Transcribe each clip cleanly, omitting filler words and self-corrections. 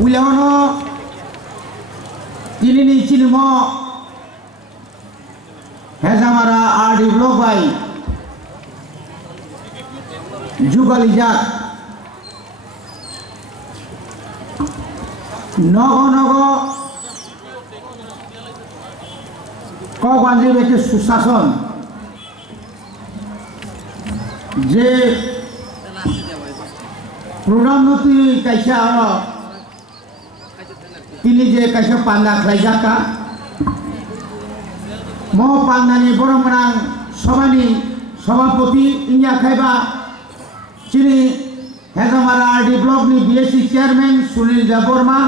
Uliano Tilini Chilimo Hezamara Ardi Blogai Jugalijak Nogo Kogwanji Beke Susason Je Pradhanmantri kaisa tini je kaisa panda khlaijaka mo pandani borong menang sabani sabapati inya khaiba chini Hezamara RD block ni BSC chairman Sunil Deborma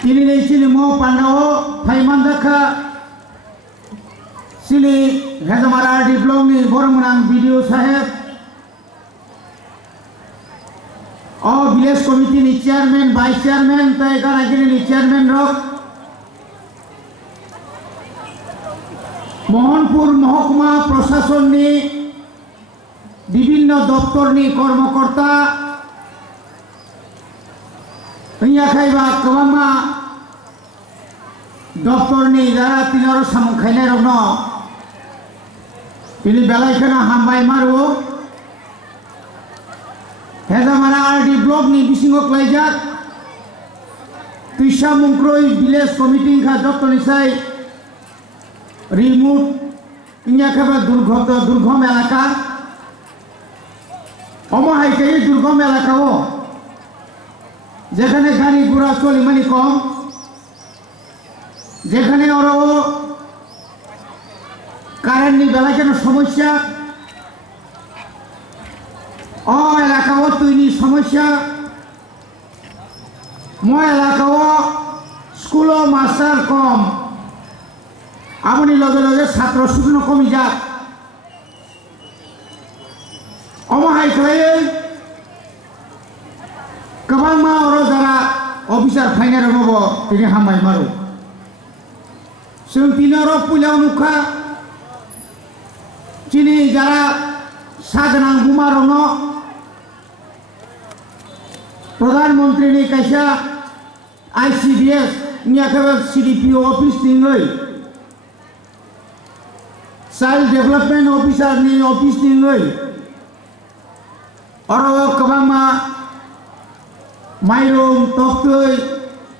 tini nei chini mo pandao thaimandaka chini Hezamara RD block ni borong menang BDO saheb और village committee नि chairman vice chairman तय करागिरी नि chairman रक मोहनपुर महकुमा प्रशासन नि विभिन्न दफ्तर नि कर्मकर्ता तैया खाइबा कबामा दफ्तर नि जारा तिनारो सामु खाइनाय रनो तिनि बेलायखना हामबाय मारो Hezamara RD block ni bisingo klaijak Tisha Mungkroi village committee kha jotto nisai remote inya khaba durgham elaka omo haike durgham elaka o যেখানে গাড়ি ঘোড়া চলে মানে কম যেখানে ওরা কারেন্ট নি বেলা কেন সমস্যা ओ एलाकाओ तुइनी समस्या मो एलाकाओ स्कूलो मास्टर कम आमनि लगे लगे छात्र सुग्न कमी जा अमहाय खाय कबांमा अरो जारा अफिसार फाइनार रबो तिनि हामबाय मारो जों तिनारो पुलाव नुखा चिनि जारा सागनां बुमारनो प्रधानमंत्री ने कैसा ICDS नियाखबर CDPO ऑफिस दिंगै चाइल्ड डेवलपमेंट ऑफिसर नि ऑफिस दिंगै और कबामा माइरं तक्तै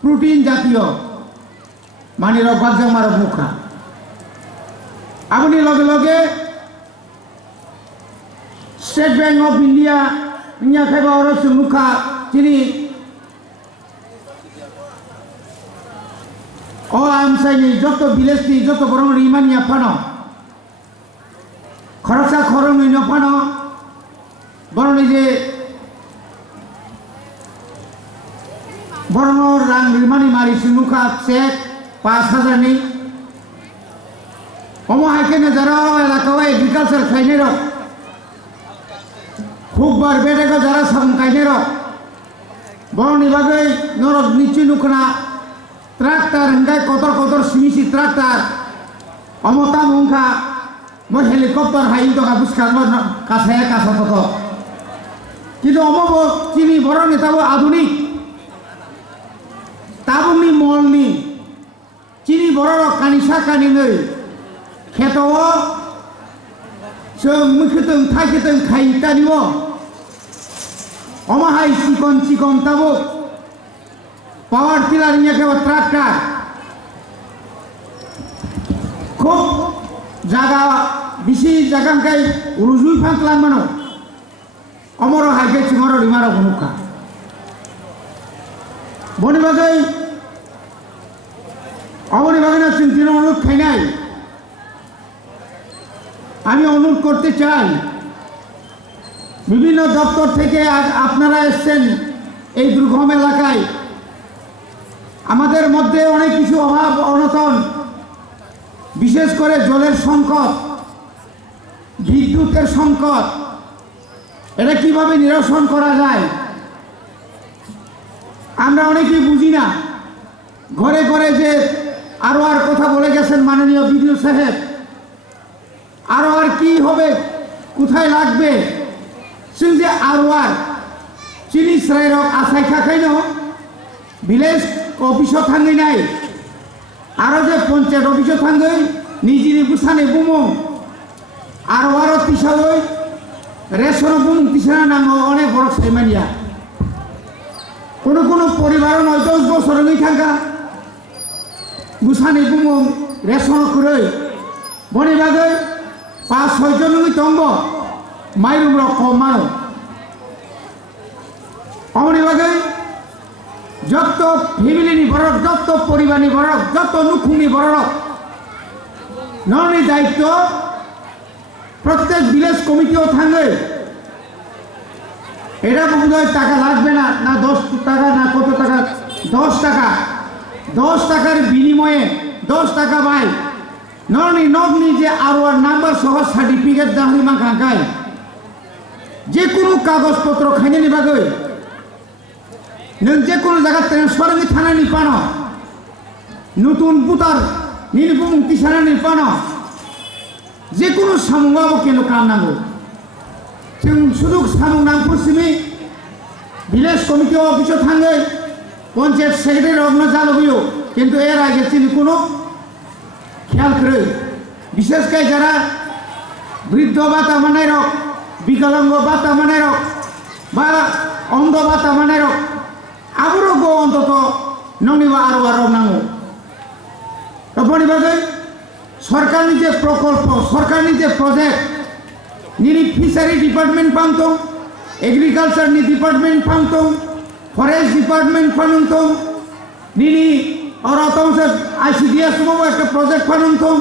प्रोटीन जातीय माने रबाजों मार मुखा आबनि लगे लगे स्टेट बैंक ऑफ इंडिया नियाखबर और सुमुखा Jadi, oh amsai ni joto biles ni joto borong riman ya pano, khorasa khorong ni pano, borong ni je borong rang riman ni mari simuka cek 5,000 ni, omo haike na jara elaka agriculture khaine ro, khub bar bete ko jara sam khaine ro. Borong ni bagai norok nici nukna traktor hingga kotor simisi traktor omota mungka mo helikopter hai to habis karma kasaya kasato kido omo chini borong ni tabo adunik tabo ni mol ni chini borong kanisa kaningai kheto जों मुखितों थाकितों खाइतानिओ अमाहाय chicken ताबो power tiller नियाके tractor खूब जागा बिसि जागांकाय रुजुय फांकलां मानो अमरो हाइके चिमरो रिमारो गनुखा बनि बागै अमनि बागैना चिंतिनो अनुरोध खाइनाय আমি অনুরোধ করতে চাই বিভিন্ন দপ্তর থেকে আজ আপনারা এসেছেন এই দুর্গম এলাকায় আমাদের মধ্যে অনেক কিছু অভাব অনটন বিশেষ করে জলের সংকট বিদ্যুতের সংকট এটা কিভাবে নিরসন করা যায় আমরা অনেকেই বুঝি না ঘরে ঘরে যে আরো আর কথা বলে গেছেন মাননীয় বিডিও সাহেব আরো আর কি হবে কোথায় লাগবে সেই যে আরো আর চিনি স্রাই রক আশাই খাখাইনো ভিলেজ অফিসও থাঙ্গै নাই আরো যে পঞ্চায়েত অফিসও থাঙ্গै নিজিনি বুসানে বুমো আরো তিসাওই রেশন বুম তিসানা নাঙ্গো অনেক বড় সাইমানিয়া কোনো পরিবার 9-10 বছর হই থাকা বুসানে বুমো রেশন করে বনি বাগै 5-6 জন হই তঙ্গ মাইরুম রক কমানো অমনি বাগै যত ফ্যামিলি বড় যত পরিবারনি বড় যত নুখুমি বড় ননি দায়িত্ব প্রত্যেক ভিলেজ কমিটিও থাকবে এটা বোধহয় টাকা লাগবে না 10 টাকা না কত টাকা 10 টাকার বিনিময়ে 10 টাকা বাই নগনি যে আর নাম্বার সহ সার্টিফিকেট দাহরি মা কাকায় যে কোনো কাগজপত্র খাইনে নিবাগৈ নং যে কোনো জায়গা ট্রান্সফার থানা নিপানো নতুন বুতার নির্বুম তিসানা নিপানো যে কোনো সামুঙ্গাবো কেন কামনাঙ্গো जों শুধু সামুং নামপুরসিমি ভিলেজ কমিটি অফিসে থাঙ্গै পঞ্চায়েত সেক্রেটারি অগ্ন জালবিও কিন্তু এর আগে তিনি কোনো খেয়াল করে বিশেষ করে যারা বৃদ্ধ ভাতা মানায় রক বিকলাঙ্গ ভাতা মানায় রক বা অন্ধ ভাতা মানায় রক আবরো গো অন্তত ননিবা আরো নাঙ্গো তপনি বাগৈ সরকারি যে প্রকল্প সরকারি যে প্রজেক্ট নিনি ফিশারি ডিপার্টমেন্ট পান্তম এগ্রিকালচার নি ডিপার্টমেন্ট পান্তম ফরেস্ট ডিপার্টমেন্ট পান্তম নিনি অরতমসে আইসিডিএস মো একটা প্রজেক্ট পান্তম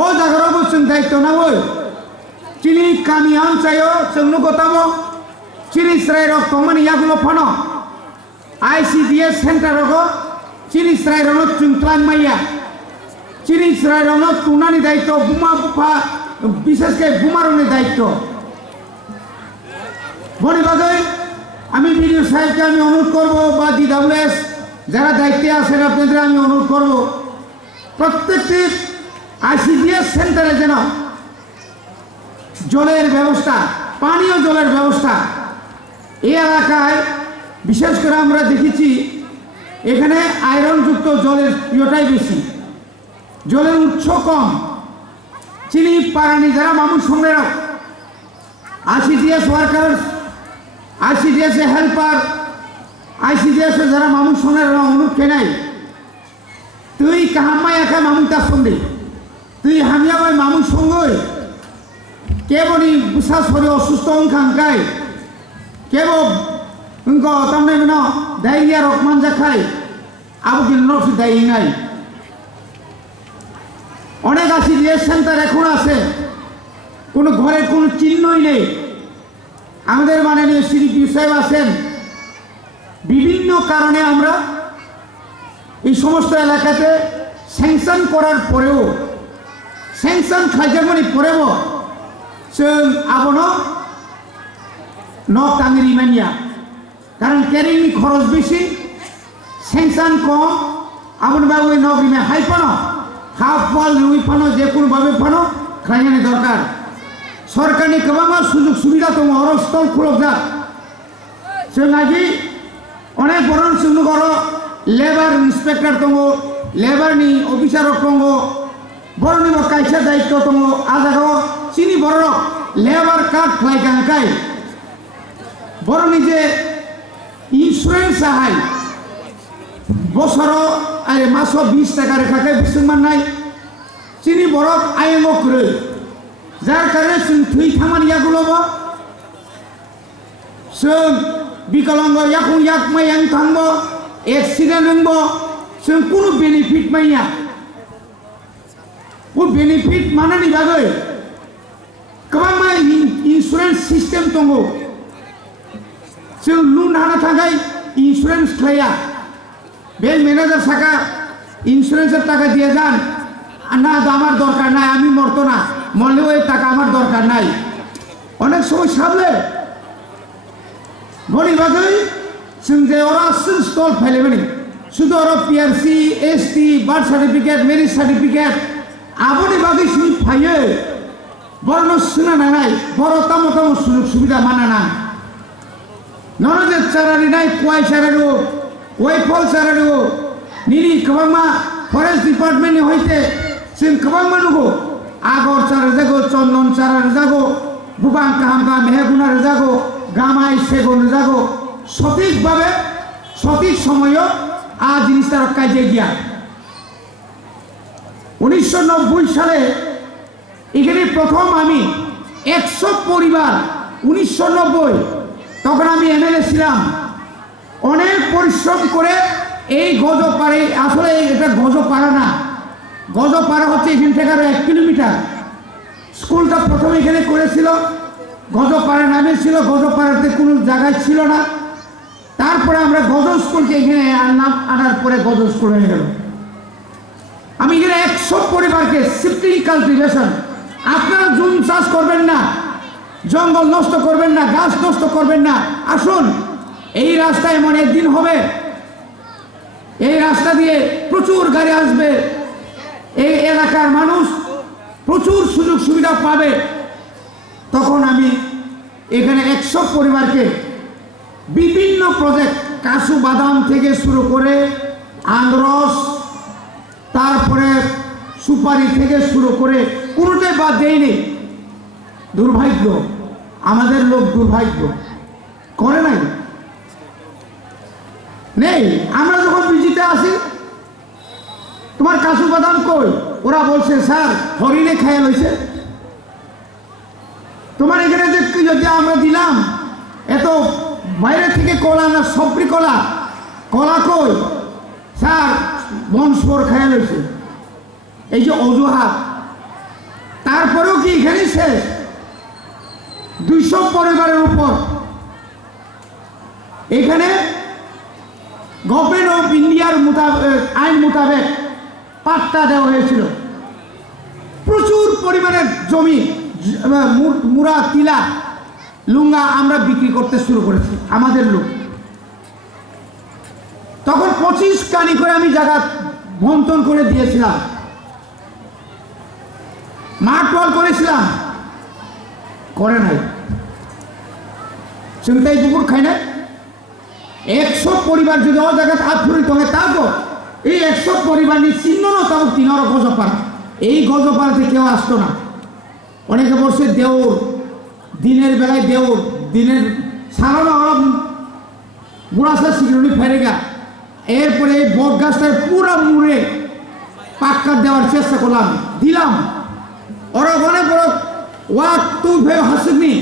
ও জায়গারও जों দায়িত্ব নাও চিনি কামিয়ান চাইও जोंनो গতামো চিনি স্রাই রক তমানি ইয়াগুলো ফানো আইসিডিএস সেন্টার রক চিনি স্রাই রক চুংক্লাং মাইয়া চিনি স্রাই রক তুনানি দায়িত্ব বুমা বুফা বিশেষ করে বুমারনের দায়িত্ব বনি বাগৈ আমি বিডিও সাহেবকে আমি অনুরোধ করব বা DWS যারা দায়িত্বে আছেন আপনাদের আমি অনুরোধ করব প্রত্যেকটি আইসিডিএস সেন্টারে যেন জলের ব্যবস্থা পানীয় জলের ব্যবস্থা এই এলাকায় বিশেষ করে আমরা দেখেছি এখানে আয়রনযুক্ত জলের ইয়েটাই বেশি জলের উৎস কম চিনি পারানি যারা মানুষ সংগ্রহ ICDS worker ICDS helper ICDS যারা মানুষ সংগ্রহ অনুরোধ কেনাই তুই কাহামাই একা মামুতার সঙ্গে তুই হামিয়া ভাই মানুষ সঙ্গে কেবনি বুসা শরীর অসুস্থ খাঙ্কাই কেব তামনে ডায়রিয়া রকমান যাখাই আবু কিন্তু দায়ী নাই অনেক আইসিডিএস সেন্টার এখন আছে কোনো ঘরের কোনো চিহ্নই নেই আমাদের মাননীয় সিডিপিও সাহেব আছেন বিভিন্ন কারণে আমরা এই সমস্ত এলাকাতে স্যাংশন করার পরেও স্যাংশন খাইজামানি পরেও जों आबनो नक टांगिरि मानिया कारण केरिंगनि खरच बेसि स्যাংশন कम आबनो बाबुई नगरिमे हाई पानो हाफ वाल रुई पानो जे कोनो भावे पानो खाइनानि दरकार सरकारनि गोबां सुजुग सुबिदा दङ अरस्थल खुलबजा जों आगि अनेक बरन जोंनो गरो लेबार इन्सपेक्टर दङ लेबारनि अफिसार दङ बरनिबो कायसा दायित्व दङ आजागाव চিনি বড় লেবার কার্ড খাইকাঙ্কাই বড় নিজে ইন্স্যুরেন্স আহাই বছর আরে মাস 20 টাকা রেখাকে বিসমান নাই চিনি বড় আইএমও করে যার কারণে থুই খামানিয়াগুলো जों বিকলাঙ্গ ইয়াকুন ইয়াক মাইয়াং থামবো অ্যাক্সিডেন্ট হইবো जों কোনো বেনিফিট মাইয়া ও বেনিফিট মানানি বাগৈ गोबां इन्सुरेन्स सिस्टेम दङ जों लुन हाना थाखाय इन्सुरेन्स खाया बैंक मैनेजार साका इन्सुरेन्सের টাকা দিয়ে যান না আমার দরকার নাই আমি মরতো না মরলেও এই টাকা আমার দরকার নাই অনেক সময় সামলে বনি বাগৈ जों যে ওরা স্টল ফেলেবেনি শুধু ওরা PRC ST birth certificate marriage certificate আবনি বাগৈ শুনি ফাইয়ে বড় শুনা নাই বড় তামো তামো সুযোগ সুবিধা মানা না নন sarari nai kuai sarari kuai pol sarari nini kabangma forest department ni hoite sin kabangma nugo agor sarari jago chondon sarari jago bubang kahamka meheguna jago gamai segon jago সঠিক ভাবে সঠিক সময় আজ জিনিসটা কাজে গিয়া 1990 সালে এখানে প্রথম আমি 100 পরিবার 1990 তখন আমি এমএলএ ছিলাম অনেক পরিশ্রম করে এই গজপাড়ে আসলে এটা গজপাড়া না গজপাড়া হচ্ছে এখান থেকে 1 কিলোমিটার স্কুলটা প্রথম এখানে করেছিল গজপাড়া নামে ছিল গজপাড়াতে কোনো জায়গায় ছিল না তারপরে আমরা গজ স্কুলকে এখানে আনলাম আনার পরে গজ স্কুল হয়ে গেল আমি এখানে 100 পরিবারকে শিফটিং কালটিভেশন আপনারা জুম চাষ করবেন না জঙ্গল নষ্ট করবেন না গাছ নষ্ট করবেন না আসুন এই রাস্তা এমন একদিন হবে এই রাস্তা দিয়ে প্রচুর গাড়ি আসবে এই এলাকার মানুষ প্রচুর সুযোগ সুবিধা পাবে তখন আমি এখানে 100 পরিবারকে বিভিন্ন প্রজেক্ট কাশু বাদাম থেকে শুরু করে আঙ্গরস তারপরে সুপারি থেকে শুরু করে কোনোটাই বাদ দেয়নি দুর্ভাগ্য আমাদের লোক দুর্ভাগ্য করে নাই নেই আমরা যখন বিজিতে আসি তোমার কাশু বাদাম কই ওরা বলছে স্যার হরিণে খেয়ে লইছে তোমার এখানে যে যদি আমরা দিলাম এত বাইরে থেকে কলা না সবরি কলা কলা কই স্যার বনশোর খেয়ে লইছে এই যে অজুহাত তারপরেও কি এখানে শেষ 200 পরিবারের উপর এখানে গভর্নমেন্ট অফ ইন্ডিয়ার আইন মোতাবেক পাট্টা দেওয়া হয়েছিল প্রচুর পরিমাণের জমি মুরা তিলা লুঙ্গা আমরা বিক্রি করতে শুরু করেছি আমাদের লোক তখন 25 কানি করে আমি জায়গা বন্টন করে দিয়েছিলাম মাঠ বল করেছিলাম করে নাই চিন্তাই পুকুর খাই না 100 পরিবার যদি ও জায়গায় আফুরিত হয় তারপর এই 100 পরিবার নিয়ে চিহ্ন না তাও 3 গজপাড়া এই গজপাড়াতে কেউ আসতো না অনেকে বসে দেউর দিনের বেলায় দেউর দিনের সারানো বুড়াশা সিকিউরিটি ফেরেগা এরপরে এই বট গাছটার পুরো মুড়ে পাক্কা দেওয়ার চেষ্টা করলাম দিলাম ওরা অনেক বড় ওয়াক তুই ভেবে হাসিনি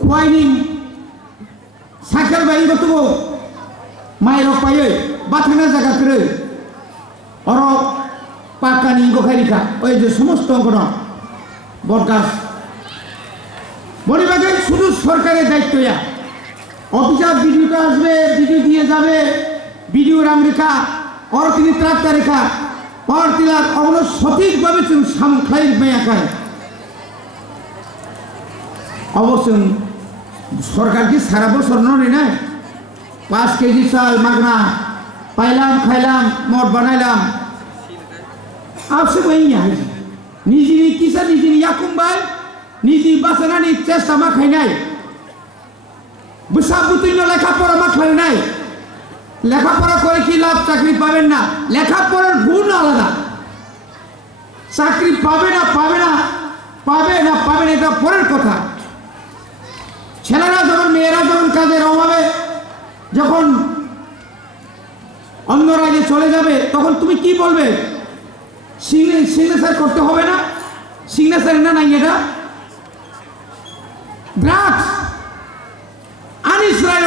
খুয়াইনি সাইকেল বাইক তো মায়ের পাইয়ে বাথানা জায়গা করে ওর পাক্কা নিয়ে গোখারিকা ওই যে সমস্ত অঙ্কন বট গাছ বড়িবাগে শুধু সরকারের দায়িত্ব অফিসার ভিডিওটা আসবে ভিডিও দিয়ে যাবে ভিডিওর আমেরিকা ওর তিনি ত্রাক্তা রেখা পর তিলার অবলো সঠিকভাবে সামখাই মেয়াকায় অবশ্য সরকার কি সারা বছর নয় না 5 কেজি চাল মাগনা পাইলাম খাইলাম মদ বানাইলাম আপসে বই নিজে কিসা নিজে ইয়াকুম্বাই নিজে বাসনানি চেষ্টা মা খাই নাই বুসাবুতিন লেখাপড়া মা খাই নাই লেখাপড়া করে কি লাভ চাকরি পাবেন না লেখাপড়ার গুণ আলাদা চাকরি পাবে না এটা পরের কথা ছেলেরা যখন মেয়েরা যখন কাজের অভাবে যখন অন্য রাজ্যে চলে যাবে তখন তুমি কি বলবে সিগনেচার করতে হবে না সিগনেচার না নাই এটা ড্রাগস আনিসরাইল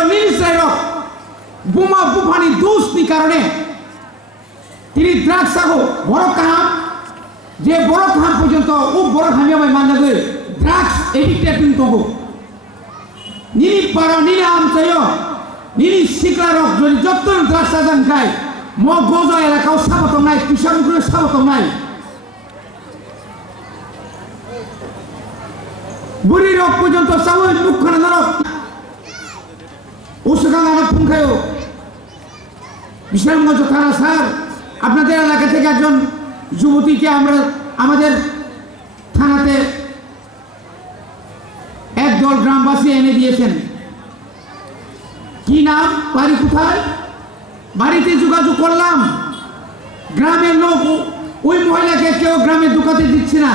বোমা বুফানি দুষ্টি কারণে তিনি ড্রাগস আগো বড় কাহাম যে বড় কাহাম পর্যন্ত ও বড় খামিয়া মানা গয়ে ড্রাগস এডিক্টেড তবু নিনি পারা নিনি আমচায় নিনি শিকলারক যদি যত ড্রাগস আজান খায় ম গজ এলাকাও সাবত নাই কিষানগুলো সাবত নাই বুড়ি রোগ পর্যন্ত সাবই মুখখানা নরক উসকাঙ্গানা ফুংখায়ও বিশালগঞ্জ থানা স্যার আপনাদের এলাকা থেকে একজন যুবতীকে আমরা আমাদের থানাতে একদল গ্রামবাসী এনে দিয়েছেন কি নাম, বাড়ি কোথায়, বাড়িতে যোগাযোগ করলাম, গ্রামের লোক ওই মহিলাকে কেউ গ্রামে ঢুকাতে দিচ্ছে না।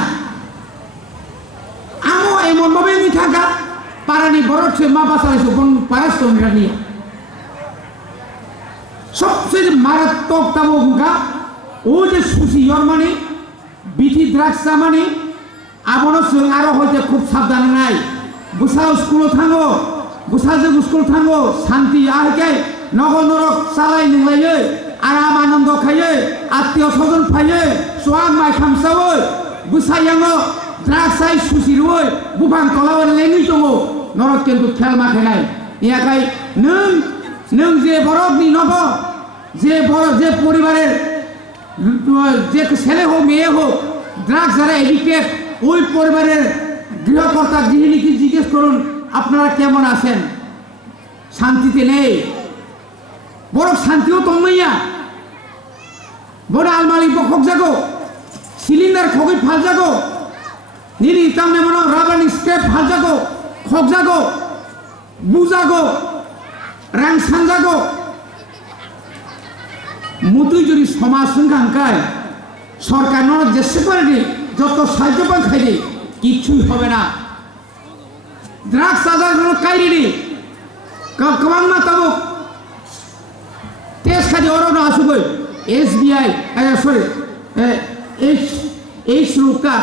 আমও এমন ভাবে নি থাকা পারানি বড় মা বাঁচাইছে কোন পারাস্তরা নিয়ে সবচেয়ে মারাত্মক তাবুকা ও যে সুসি মানে বিধি দ্রাক্ষা মানে আবনো আরো হইতে খুব সাবধান নাই। গুছাও স্কুল থাঙ্গো, গুছাজে স্কুল থাঙ্গো, শান্তি আহকে নগর নরক চালাই নুলাইয়ে আরাম আনন্দ খাইয়ে আত্মীয় স্বজন ফাইয়ে সোয়াং মাই খামসাও গুছাইয়াঙ্গো দ্রাক্ষাই সুসি রুই বুফাং তলাও লেঙ্গি দङ নরক কিন্তু খেল মাখে নাই। ইয়াকাই নং যে বরফনি নব যে বড় যে পরিবারের যে ছেলে হোক মেয়ে হোক ড্রাগস যারা এডিক্টেড ওই পরিবারের গৃহকর্তা গৃহিণীকে জিজ্ঞেস করুন আপনারা কেমন আছেন, শান্তিতে নেই। বড় শান্তিও তন্মইয়া বড় আলমারি বখক জাগো সিলিন্ডার খগই ফাল জাগো নিরি তামনে মনো রাবানি স্টেপ ফাল জাগো খক জাগো বুজাগো রাং সানজাগো মুতুই যদি সমাজ সংখ্যায় সরকার নরক যেসে পারেনি যত সাহায্য পান খাইনি কিচ্ছুই হবে না। দ্রাগস আজার কাইরিনি কমাং না তাবো তেজ খাজি অরণ্য আসুবই SBI সরি এইচ রোগটা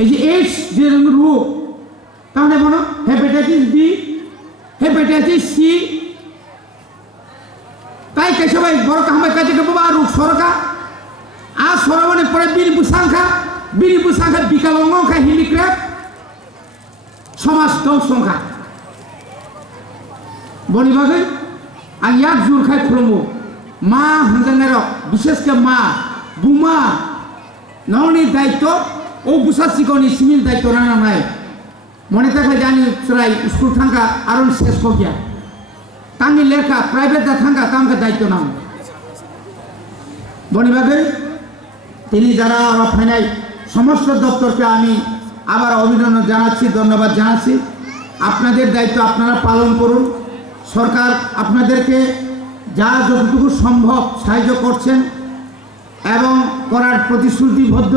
এই যে এইচ যে রোগ তাহলে বলো হেপাটাইটিস বি, হেপাটাইটিস সি, তাই কে সবাই বড় কামাই কাজে কে বাবা রোগ সরকা আ সরবনে পরে বিরি বুসাংখা বিকালঙ্গখা হিলিক্রেপ সমাজ দংসংখা বনিবাগै आं याक जुरखाय खुलुमो मा होनजानाय विशेष के मा बुमा नौनि दायित्व ओ बुसासिकोनि सिमिल दायित्व नानाय मने थाखाय जानि सराय स्कुल थांगा आरो शेष गया तांनि लेखा प्राइवेट दा थांगा तामके दायित्व नाम बनिबागै তিনি যারা ফাইনাল সমস্ত দপ্তরকে আমি আবার অভিনন্দন জানাচ্ছি, ধন্যবাদ জানাচ্ছি। আপনাদের দায়িত্ব আপনারা পালন করুন। সরকার আপনাদেরকে যা যতটুকু সম্ভব সাহায্য করছেন এবং করার প্রতিশ্রুতিবদ্ধ।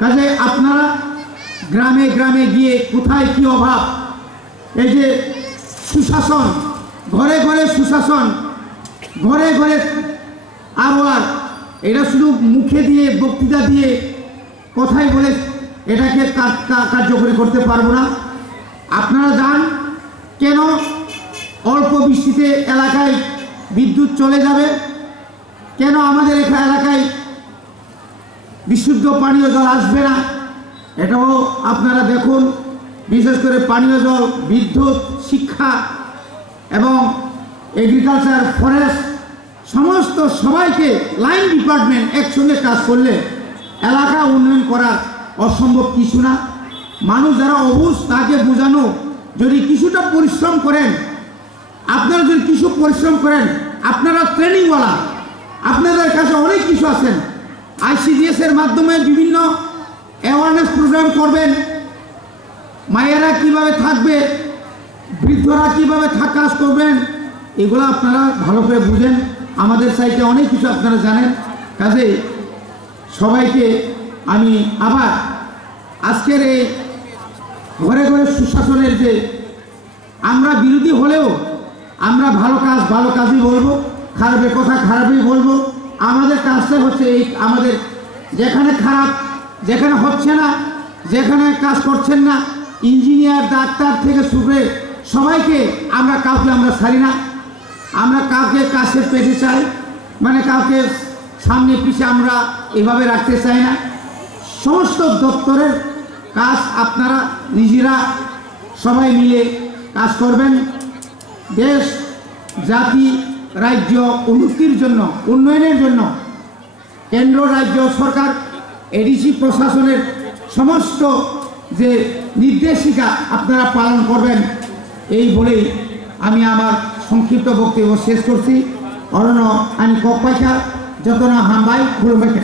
কাজে আপনারা গ্রামে গ্রামে গিয়ে কোথায় কি অভাব, এই যে সুশাসন, ঘরে ঘরে সুশাসন, ঘরে ঘরে আবার এটা শুধু মুখে দিয়ে বক্তৃতা দিয়ে কথাই বলে এটাকে কার্যকরী করতে পারবো না। আপনারা যান, কেন অল্প বৃষ্টিতে এলাকায় বিদ্যুৎ চলে যাবে, কেন আমাদের এলাকায় বিশুদ্ধ পানীয় জল আসবে না, এটাও আপনারা দেখুন। বিশেষ করে পানীয় জল, বিদ্যুৎ, শিক্ষা এবং এগ্রিকালচার, ফরেস্ট সমস্ত সবাইকে লাইন ডিপার্টমেন্ট একসঙ্গে কাজ করলে এলাকা উন্নয়ন করার অসম্ভব কিছু না। মানুষ যারা অবুঝ তাকে বোঝানো, যদি কিছুটা পরিশ্রম করেন, আপনারা যদি কিছু পরিশ্রম করেন, আপনারা ট্রেনিংওয়ালা, আপনাদের কাছে অনেক কিছু আছেন। ICDS এর মাধ্যমে বিভিন্ন অ্যাওয়ারনেস প্রোগ্রাম করবেন, মায়েরা কিভাবে থাকবে, বৃদ্ধরা কিভাবে কাজ করবেন, এগুলো আপনারা ভালো করে বুঝেন। আমাদের সাইটে অনেক কিছু আপনারা জানেন। কাজে সবাইকে আমি আবার আজকের এই ঘরে ঘরে সুশাসনের যে আমরা বিরোধী হলেও আমরা ভালো কাজই বলবো, খারাপের কথা খারাপই বলবো। আমাদের কাজটা হচ্ছে এই, আমাদের যেখানে খারাপ, যেখানে হচ্ছে না, যেখানে কাজ করছেন না, ইঞ্জিনিয়ার ডাক্তার থেকে শুরু সবাইকে আমরা কাউকে আমরা ছাড়ি না। আমরা কাউকে কাছে পেতে চাই, মানে কাউকে সামনে পিছিয়ে আমরা এভাবে রাখতে চাই না। সমস্ত দপ্তরের কাজ আপনারা নিজেরা সবাই মিলে কাজ করবেন। দেশ, জাতি, রাজ্য উন্নতির জন্য, উন্নয়নের জন্য কেন্দ্র, রাজ্য সরকার, এডিসি প্রশাসনের সমস্ত যে নির্দেশিকা আপনারা পালন করবেন, এই বলেই আমি আমার সংক্ষিপ্ত বক্তব্য শেষ করছি। অরণ্য আনি কক পাইকা যত না হামবাই খুলবাইকা।